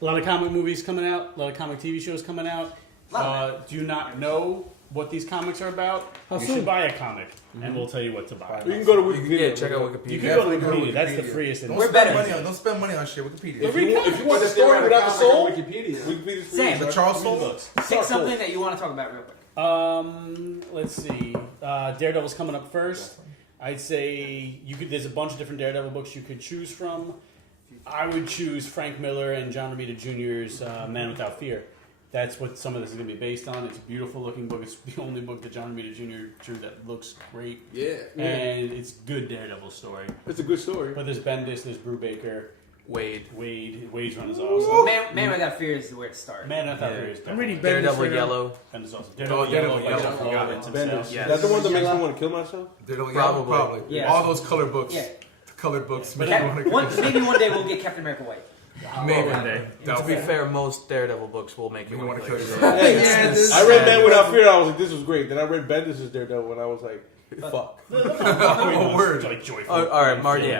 A lot of comic movies coming out. A lot of comic TV shows coming out. Do you not know what these comics are about? You should buy a comic, and we'll tell you what to buy. You can go to Wikipedia. Check out Wikipedia. You can go to Wikipedia. That's the freest. Don't spend money on shit. Wikipedia. If you want the story without the soul, Wikipedia's Sam, free. the Charles Soule. Pick something that you want to talk about real quick. Let's see. Daredevil's coming up first. I'd say there's a bunch of different Daredevil books you could choose from. I would choose Frank Miller and John Romita Jr.'s Man Without Fear. That's what some of this is going to be based on. It's a beautiful looking book. It's the only book that John Romita Jr. drew that looks great. Yeah. And it's a good Daredevil story. It's a good story. But there's Bendis, there's Brubaker. Wade's run is awesome. Man Without Fear is where it starts. Man Without Fear is I'm reading Daredevil Yellow. Bendis awesome. Daredevil Yellow. Bendis. Yes. That's the one that makes me want to kill myself? Daredevil Probably. Probably. Yeah. All those colored books. Yeah. Colored books. Maybe one day we'll get Captain America White. Maybe. One day. To be fair, most Daredevil books will make you want to kill yourself. yourself. I read Man Without Fear. I was like, this was great. Then I read Bendis' Daredevil, and I was like, fuck. Word. Like joyful. All right, Marty.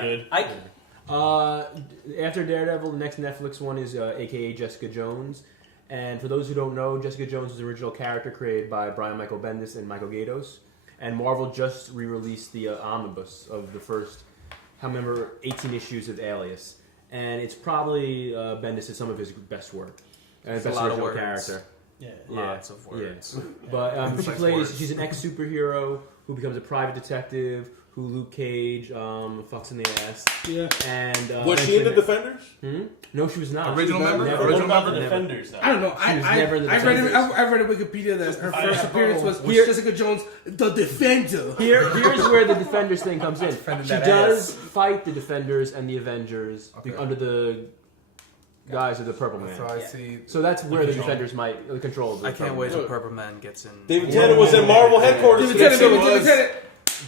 After Daredevil, the next Netflix one is AKA Jessica Jones. And for those who don't know, Jessica Jones was the original character created by Brian Michael Bendis and Michael Gaydos. And Marvel just re-released the omnibus of the first, 18 issues of Alias. And it's probably Bendis did some of his best work. And best original character. Yeah. Lots of words. Yeah. But she's an ex-superhero who becomes a private detective, who Luke Cage fucks in the ass. Yeah. And was she in the Defenders? No, she was not. Original member? What about the Defenders, though? I don't know. I read in Wikipedia that her first appearance was Jessica Jones, the Defender. Here's where the Defenders thing comes in. She does fight the Defenders and the Avengers under the guise of the Purple Man. So I see. So that's where the Defenders might control. I can't wait till Purple Man gets in. David Tennant was in Marvel headquarters.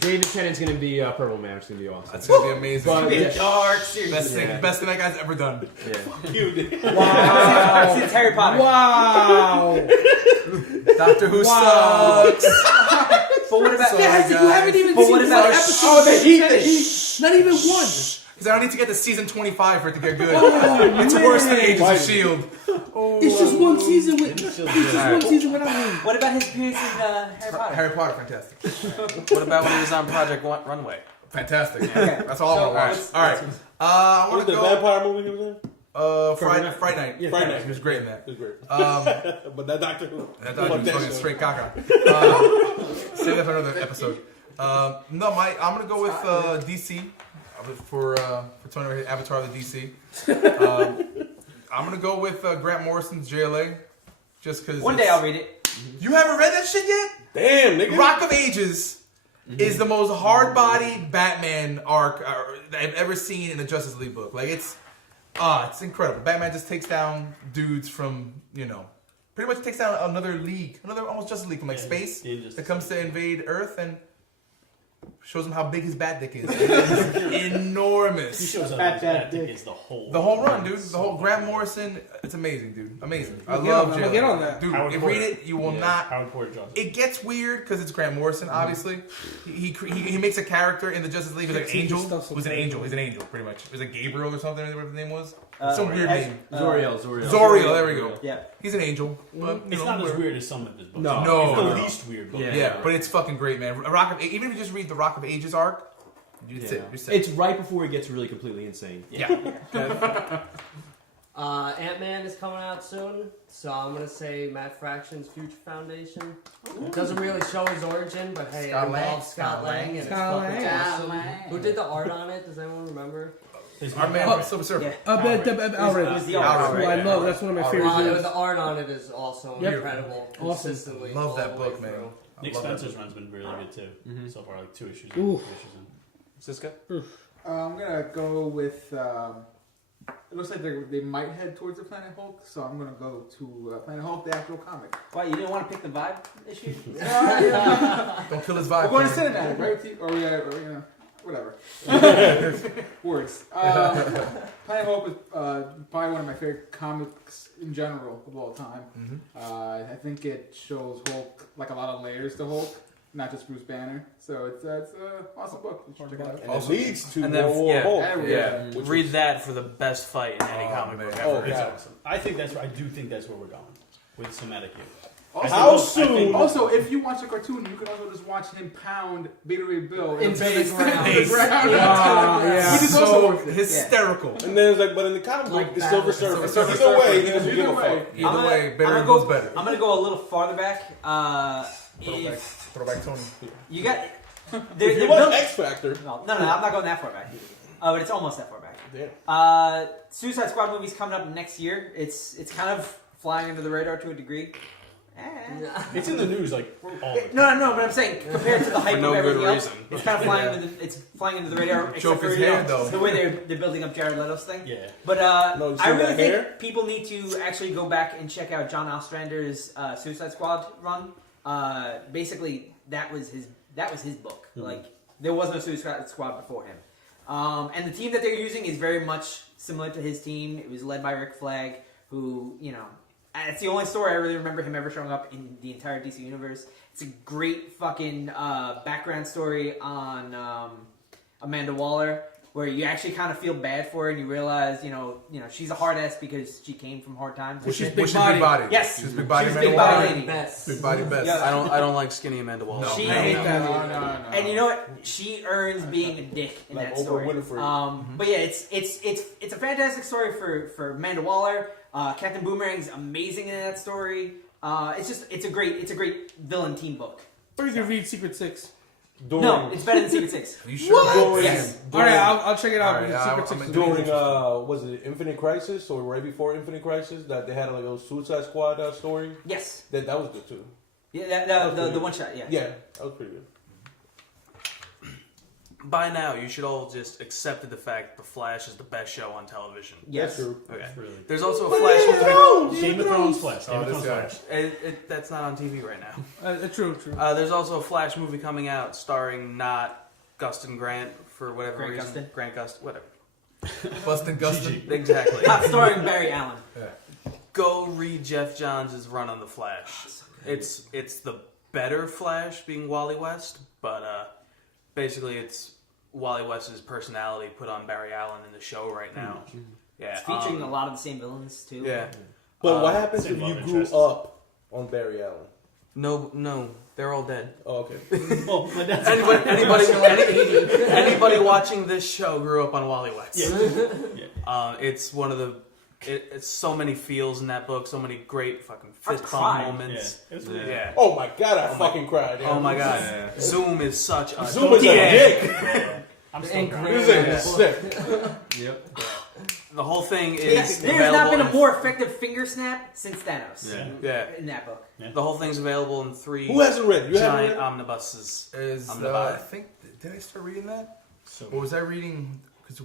David Tennant's going to be Purple Man. It's going to be awesome. That's going to be amazing. But, It's dark, seriously. Best thing that guy's ever done. Yeah. Fuck you, dude. Wow. It's Harry Potter. Wow. Doctor Who sucks. But what about... You haven't even seen what about episode. Oh, the heat. Not even one. Because I don't need to get to season 25 for it to get good. It's worse than Agents of S.H.I.E.L.D. It's just one season without him. What about his appearance in Harry Potter? Harry Potter, fantastic. What about when he was on Project Runway? Fantastic. Okay. That's all I want to watch. All right. I want to go... the vampire movie he was in? Friday Night. Yeah, Friday Night. He was great in that. It was great. But that Doctor Who. That Doctor Who was fucking straight caca. Save that for another episode. I'm going to go with DC. For Tony Avatar of the DC. I'm going to go with Grant Morrison's JLA. Just because... One day I'll read it. You haven't read that shit yet? Damn, nigga. Rock of Ages is the most hard-body Batman arc that I've ever seen in a Justice League book. Like, it's incredible. Batman just takes down dudes from, pretty much takes down another league, another almost Justice League from space that comes to invade Earth and shows him how big his bat dick is. It's enormous. He shows up his bat dick is the whole run, dude. The whole Grant Morrison. It's amazing, dude. Amazing. I love Jalen. Get on that, dude. If you read it, you will not. Howard Porter Johnson. It gets weird because it's Grant Morrison. Obviously, he makes a character in the Justice League who's like Angel. Who's an angel? He's an angel, pretty much. It was like Gabriel or something. Whatever his name was. Some weird name. Zoriel. There we go. Yeah. He's an angel. But, it's not as weird as some of his books. No. It's the least weird book. Yeah, but it's fucking great, man. Even if you just read the Rock of Ages arc. It's right before it gets really completely insane. Yeah. AntMan is coming out soon, so I'm gonna say Matt Fraction's Future Foundation. It doesn't really show his origin, but hey, it involves Scott Lang, and it's fucking awesome. Who did the art on it? Does anyone remember? Our man, Silver Surfer. It was the art. I love. That's one of my favorites. The art on it is also incredible. Consistently. Love that book, man. Nick Spencer's run's been really good too. So far, like 2 issues. 2 issues in. Siska? I'm gonna go with. It looks like they might head towards the Planet Hulk, so I'm gonna go to Planet Hulk, the actual comic. Why, you didn't want to pick the vibe issue? Don't kill his vibe. We're going to cinematic, right? Or whatever. Words. Planet Hulk is probably one of my favorite comics in general of all time. I think it shows Hulk, like a lot of layers to Hulk. not just Bruce Banner. So it's an awesome book. You should check it out. And it leads to And then, World War Hulk. Yeah. Read that for the best fight in any comic book Oh, ever. It's God. awesome. I think I do think that's where we're going with Somatic Youth. How soon? Also, if you watch the cartoon, you can also just watch him pound Beta Ray Bill Into the face ground. into the ground. Yeah, Which is also so worth it. hysterical. And then it's like, but in the comic book, Like it's Silver Batman. Surfer. Silver Either way, Surfer. he doesn't give a fuck. Either way, better I'm goes gonna better. I'm gonna go a little farther back. Throwback Tony. You got. If They're you watch built- X Factor, no, I'm not going that far back. But it's almost that far back. yeah. Suicide Squad movie's coming up next year. It's kind of flying under the radar to a degree. It's in the news like all the time. No, but I'm saying compared to the hype For no of everything good else, reason. it's kind of flying. It's flying under the radar. Except Joker's for hair, though. the way they're building up Jared Leto's thing. Yeah. But No, you see I really that think hair? people need to actually go back and check out John Ostrander's Suicide Squad run. Basically, that was his book. Mm-hmm. Like there was no Suicide Squad before him. And the team that they're using is very much similar to his team. It was led by Rick Flag, who, it's the only story I really remember him ever showing up in the entire DC universe. It's a great fucking background story on Amanda Waller, where you actually kind of feel bad for her and you realize, she's a hard ass because she came from hard times. Which is big body. Yes, She's big body. she's Amanda big body Waller. lady. Best. Big body best. Yeah. I don't like skinny Amanda Waller. No. She I hate that. No. And you know what? She earns being a dick in Like that story. Oprah Winfrey. But yeah, it's a fantastic story for Amanda Waller. Captain Boomerang's amazing in that story. It's a great villain team book. Or you can read Secret Six. No, it's better than Secret Six. Are you sure? During, Yes. All right, I'll check it out. All right, because Secret Six I'm is during amazing. was it Infinite Crisis or right before Infinite Crisis that they had like a Suicide Squad story? Yes. That was good too. Yeah, the one shot. Yeah. Yeah, that was pretty good. By now, you should all just accepted the fact The Flash is the best show on television. Yes. That's true. Okay. Really. There's also a Flash movie. Game of Thrones Flash. Game Oh, of this Thrones guy. Flash. That's not on TV right now. True. There's also a Flash movie coming out starring not Gustin Grant for whatever Grant reason. Gustin? Grant Gustin, whatever. Bustin' Gustin. Exactly. Not starring Barry Allen. Go read Jeff Johns' run on the Flash. It's the better Flash being Wally West, but basically it's Wally West's personality put on Barry Allen in the show right now. Yeah, It's featuring a lot of the same villains too. Yeah. But what happens if same you love grew interests. up on Barry Allen? No, they're all dead. Oh, okay. Well, but that's Anybody watching this show grew up on Wally West. It's one of the. It's so many feels in that book. So many great fucking fist bump cried. moments. Yeah, it was really Yeah. Oh my god, I fucking cried. Oh my god. Zoom is such a Zoom is a dick. I'm still crying. This is sick. The whole thing is There's not been a available more effective finger snap since Thanos. Yeah. In that book. The whole thing's available in 3 Who hasn't read it? You haven't giant read it? omnibuses. Is I'm the buy. I think did I start reading that? Or was I reading? Because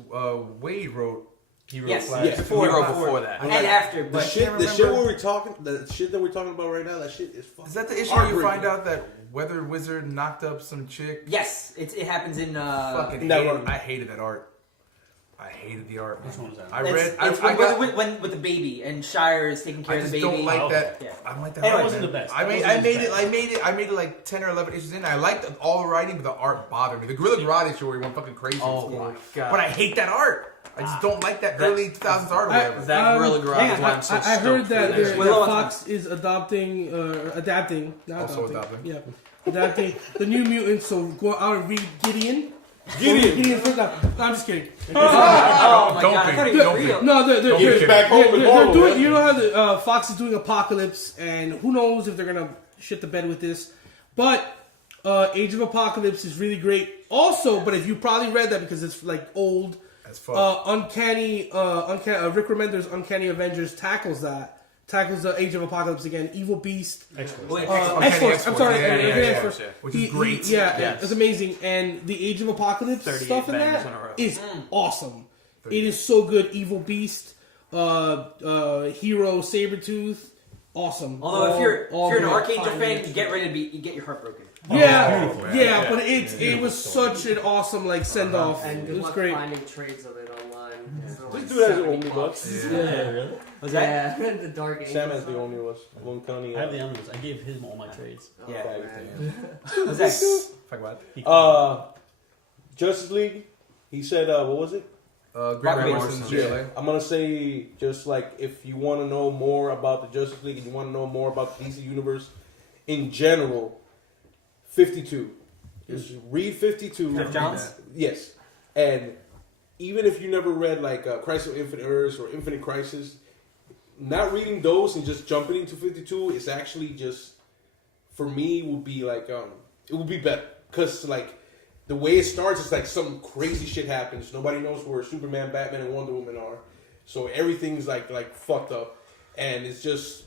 Wade wrote. He wrote Yes, Flash. yeah. Before that. And after, The but shit that we're talking about right now, that shit is fucking. Is that the issue where you heartbreaking. find out that Weather Wizard knocked up some chick? yes, it happens in. Fucking that hated, one. I hated that art. I hated the art. Which one was that? I It's, read. it's I got. with the baby and Shire is taking care I of just the baby. don't like that. Yeah. I don't like that. Anyway, art, it wasn't man. the best. I made it like 10 or 11 issues in. I liked all the writing, but the art bothered me. The Gorilla Grodd issue where he went fucking crazy. Oh my god. But I hate that art. I just don't like that early 2000s art or whatever. That Gorilla Grodd is why I'm so I stoked heard for that, the next that one. Fox is adapting, not Also adapting. adapting. Yeah, adapting the New Mutants. So go out and read Gideon. Gideon. First no, I'm just kidding. Oh my Don't god, I be- thought he was don't be. real. No, they're Get it back home with they're Marvel, doing. man. You know how the Fox is doing Apocalypse, and who knows if they're gonna shit the bed with this. But Age of Apocalypse is really great. Also, but if you probably read that because it's like old. As fuck. Uncanny Rick Remender's Uncanny Avengers tackles the Age of Apocalypse again. Evil Beast, Wait, X-Force. I'm sorry, Yeah, X-Force. Which is great. Yes. It's amazing. And the Age of Apocalypse 38 stuff in bangs that in a row. is awesome. It is so good. Evil Beast, Hero, Sabretooth, awesome. Although if you're an great. Archangel fan, you get your heart broken. Yeah, but it was such an awesome send off. And It good was luck great. finding trades of it online. This dude has the omnibus. Yeah, really? Was that? Yeah, the Dark Angels. Sam has the omnibus. Uncanny. I have the omnibus. I gave him all my trades. Yeah. Facts. Was that? Fuck what? Justice League. He said, what was it? Grant Morrison's Yeah, I'm gonna say just like if you want to know more about the Justice League and you want to know more about the DC universe in general, 52. Just read 52. Jeff Johns? Yes, and even if you never read like Crisis of Infinite Earths or Infinite Crisis, not reading those and just jumping into 52 is actually just for me would be like it would be better because like. The way it starts is like some crazy shit happens. Nobody knows where Superman, Batman, and Wonder Woman are. So everything's like fucked up. And it just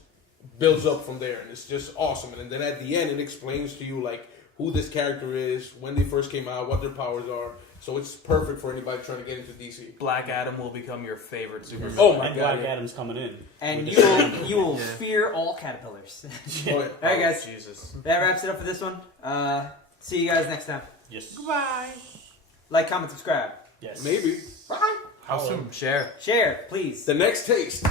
builds up from there. And it's just awesome. And then at the end, it explains to you like who this character is, when they first came out, what their powers are. So it's perfect for anybody trying to get into DC. Black Adam will become your favorite superhero. Oh my And god. Black Adam's coming in. And With you will fear all caterpillars. Oh, yeah. All right, guys. Jesus. That wraps it up for this one. See you guys next time. Yes. Like, comment, subscribe. Yes. Maybe. How soon? Share. Share, please. The next taste.